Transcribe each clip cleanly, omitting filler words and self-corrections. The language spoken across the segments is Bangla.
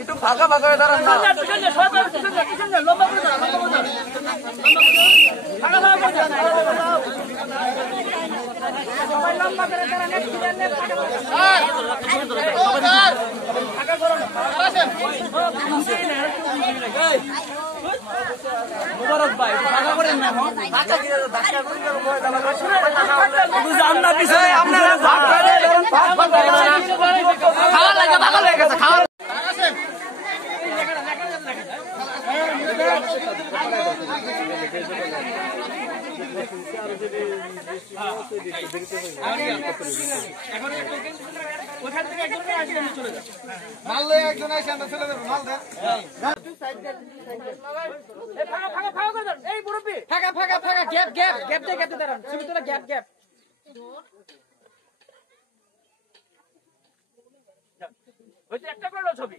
একটু ফাঁকা ফাঁকা হয়ে দাঁড়ান না। মুবারক ভাই ফাঁকা করেন না, খাওয়া লাগে পাগল হয়ে গেছে খাওয়া। মাল একজন আসে আমরা চলে যাবো মাল দেন। এই মুরব্বি ফাঁকা ফাঁকা ফাঁকা গ্যাপ গ্যাপ গ্যাপ দিয়ে গেতে দাঁড়ান ছবি তোলা গ্যাপ গ্যাপ ওই একটা করে ছবি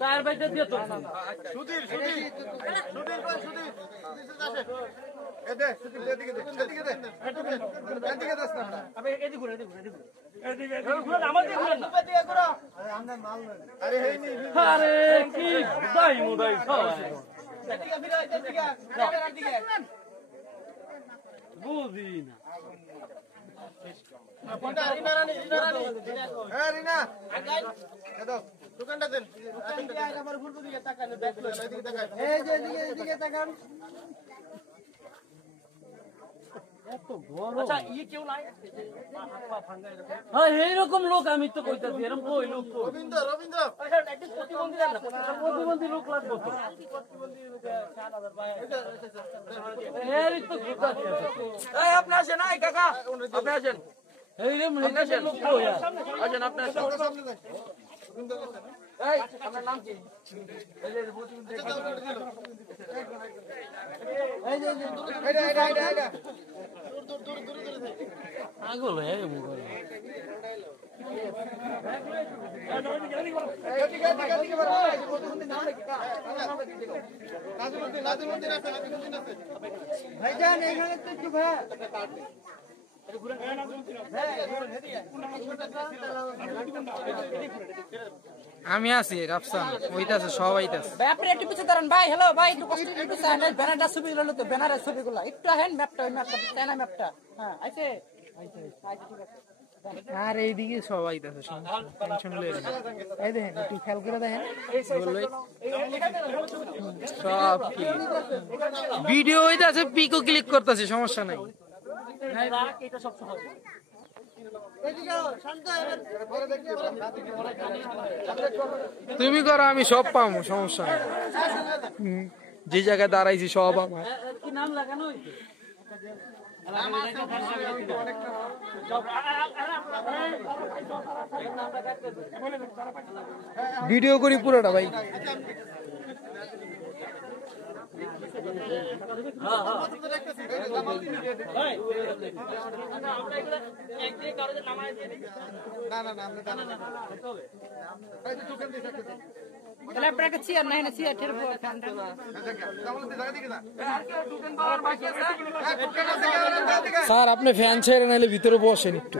চার বাইতে দিয়ে তো সুধীর সুধীর সুধীর কই সুধীর এদে সুধীর এদিকে দে এদিকে দে এদিকে দে না আবে এদিকে ঘুরে এদিকে ঘুরে এদিকে ঘুরে আমার দিকে ঘুরে না এদিকে ঘুরে আমরা মাল আরে হেই নি আরে কি দাই মুদাই সব এদিকে ফিরে এদিকে বুঝি না কোনটা রিনা রানী হ্যাঁ রিনা আগাই দাও দোকানটা দেন আমার ফুলপুর দিকে তাকান দেখো এদিকে তাকান এই যে এদিকে তাকান এত বড় আচ্ছা এই কেউ নাই হ্যাঁ এইরকম লোক আমি তো কইতাছি এরকম কই লোক রবীন্দ্র রবীন্দ্র আচ্ছা একটু প্রতিবন্ধী দেন না প্রতিবন্ধী লোক লাগবে তো প্রতিবন্ধী লোক 4000 ভাই এই তো কইতাছি এই আপনি আসেন এই কাকা আপনি আসেন এই রে মনে আসেন লোক কই আসেন আপনি সামনে যান এই আপনার নাম কি এই যে প্রতিবন্ধী এই যে এইটা দূর পাগল হয়ে গেল মোবাইল ভাইজান এখানে তো চুপ হ্যাঁ আমি আছি রাফসান ওইতাছে সব আইতাছে ভাই আপনি একটু পিছে দাঁড়ান ভাই হ্যালো ভাই একটু কষ্ট একটু চান ব্যানারটা ছবিগুলো তো ব্যানারের ছবিগুলো একটু হেন ম্যাপটা ওই ম্যাপটা চায়না ম্যাপটা হ্যাঁ আইছে ঠিক আছে আর এইদিকে সব আইতাছে টেনশন লইলেন এই দেখেন একটু খেয়াল করে দেখেন সব কি ভিডিও হইতাছে পিকো ক্লিক করতেছে সমস্যা নাই এটা সব সহজ তুমি করো আমি সব পাবো সমস্যা নাই যে জায়গায় দাঁড়াইছি সব আমার কি নাম লাগানো হইছে ভিডিও করি পুরোটা ভাই স্যার আপনি ফ্যান ছেড়ে নাইলে ভিতরে বসেন একটু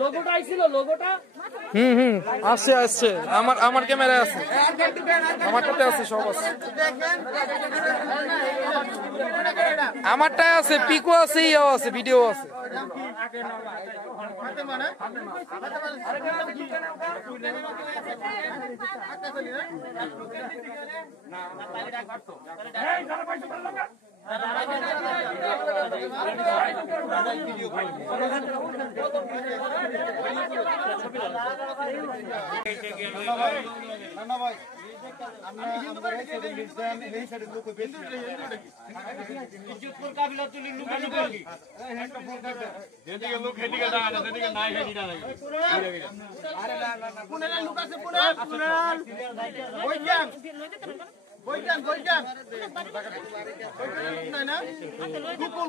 লোগোটা আইছিল লোগোটা আসছে আসছে আমার ক্যামেরায় আছে আমারটাতে আছে সব আছে আমারটাই আছে পিকো আছে ইয়াও আছে ভিডিও আছে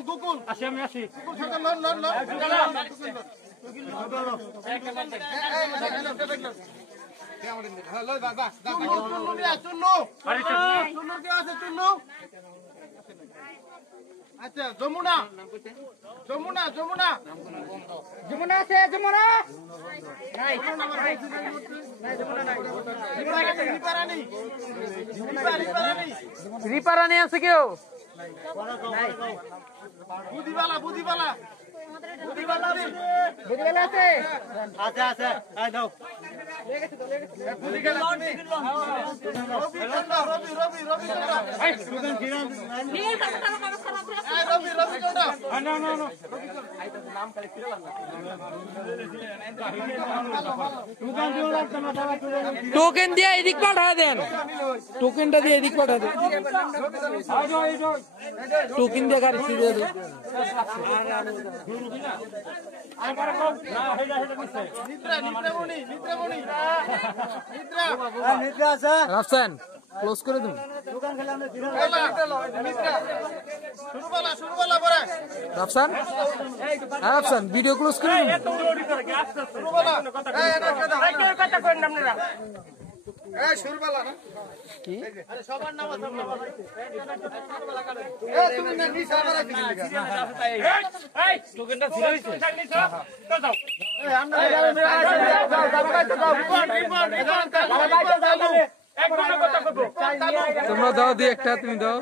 গুকুল আসি আমি আসি আচ্ছা যমুনা যমুনা যমুনা যমুনা আছে যমুনা নাই যমুনা নাই রিপারানি রিপারানি আছে কেউ? বুদিবালা বুদিবালা বুদিবালা আছে আছে আছে আই দাও বুদিবালা রবি রবি রবি এই সুদন জিরান নিয়ে রবি রবি কোটা না না না নাম খালি ফিরালাম না সুদন দিও লাগতো না দাদা টোকেন দিয়ে এদিক পাঠা দেন, টোকেনটা দিয়ে এদিক পাঠা দেন, টোকেন দিয়ে গাড়ি ছিড়ে দেন। রাফসান ক্লোজ করে দিন। রাফসান রাফসান ভিডিও ক্লোজ করে দিন। কি সবার নাম আছে টোকেনটা ছিল তোমরা দাও দিয়ে একটা, তুমি দাও।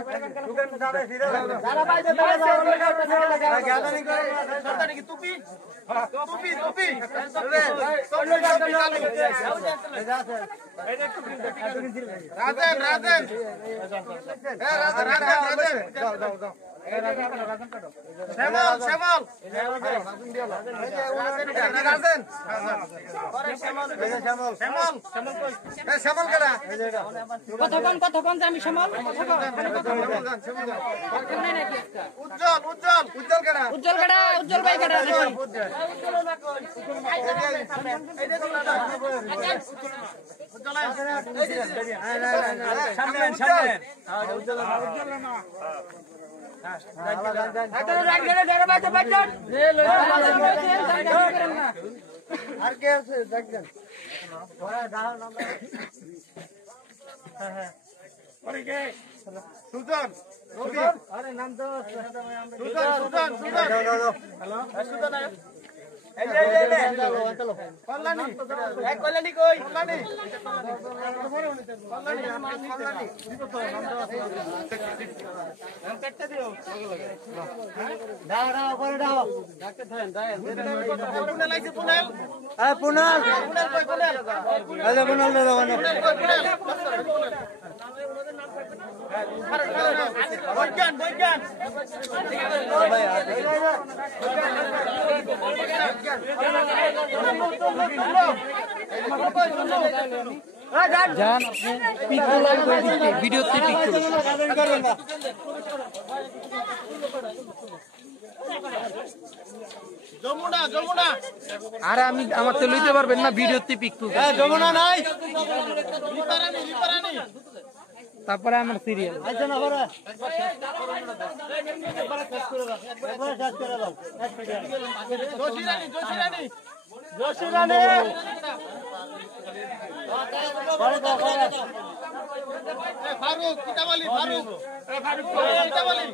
রাজেন রাজেন শ্যামল শ্যামল শ্যামল কেডা কতক্ষণ আমি শ্যামল উজ্জ্বল উজ্জ্বল উজ্জ্বল কেডা উজ্জ্বল কেডা উজ্জ্বল ভাই কেডা আর কে আছে দেখেন সুজন রবি আরে নাম তো সুজন সুজন সুজন হ্যালো সুজন এই যে কল্যাণী এক কল্যাণী কই কল্যাণী কল্যাণী নাম কাটতে দিও দাও দাও করে দাও ডাক্তার ধরেন দাও পুনাল আইছে পুনাল হ্যাঁ পুনাল পুনাল কই পুনাল আরে পুনাল দাও বৈজ্ঞান বৈজ্ঞান জান পিকো লাগবে ভিডিওতে পিকো যমুনা যমুনা আরে আমি আমার তো লইতে পারবেন না ভিডিওতে পিকো যমুনা নাই রিপারানি রিপারানি তারপরে আমার সিরিয়াল আচ্ছা না বড় একবার শেষ করে দাও একবার শেষ করে দাও জোশিরানি জোশিরানি জোশিরানি ফারুক কিতাবালি ফারুক ফারুক কিতাবালি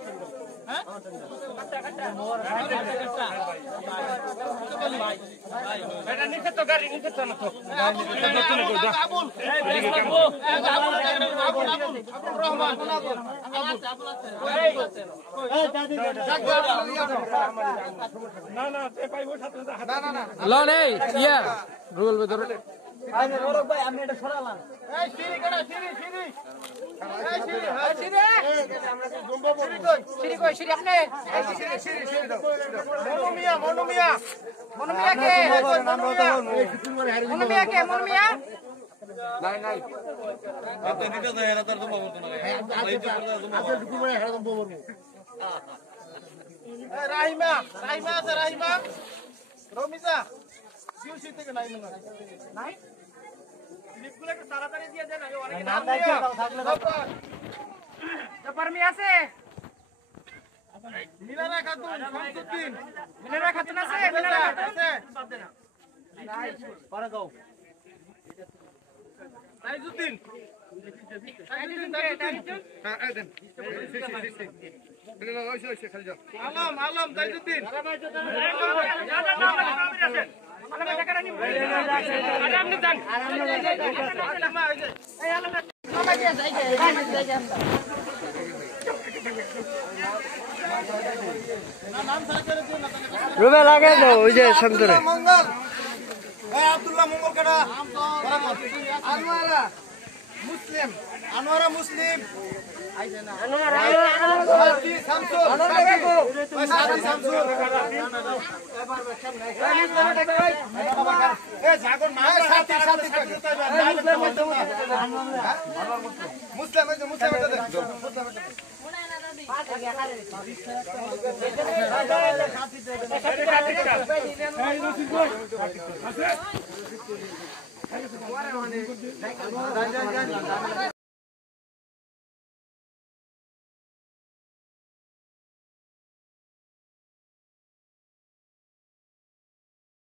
এটা নিচে তো গাড়ি নিচে তো না তো লন এই ইয়া রুল বেদর ভাই আমি এটা সরালাম সিঁড়ি কই সিঁড়ি আপনি মনুমিয়া কে মনুমিয়া রাহিমা আছে রাহিমা রমিজা সিউসি থেকে নাই মনে নাই লিপগুলো একটু তাড়াতাড়ি দিয়ে দেন আগে অনেক নাম দিয়ে পারমি আছে মিনারা খাতুন শামসুদ্দিন মিনারা খাতুন আছে মিনারা আছে পরে দাও তাইজুদ্দিন আলম তাইজুদ্দিন রুবে লাগে তো ওই যে শান্তরে মঙ্গল আব্দুল্লাহ মঙ্গল কাটা আনোয়ারা মুসলিম সাথী শামসুল সাথী শামসুল এ জাগর মা সাথী মুসলিম এটা দে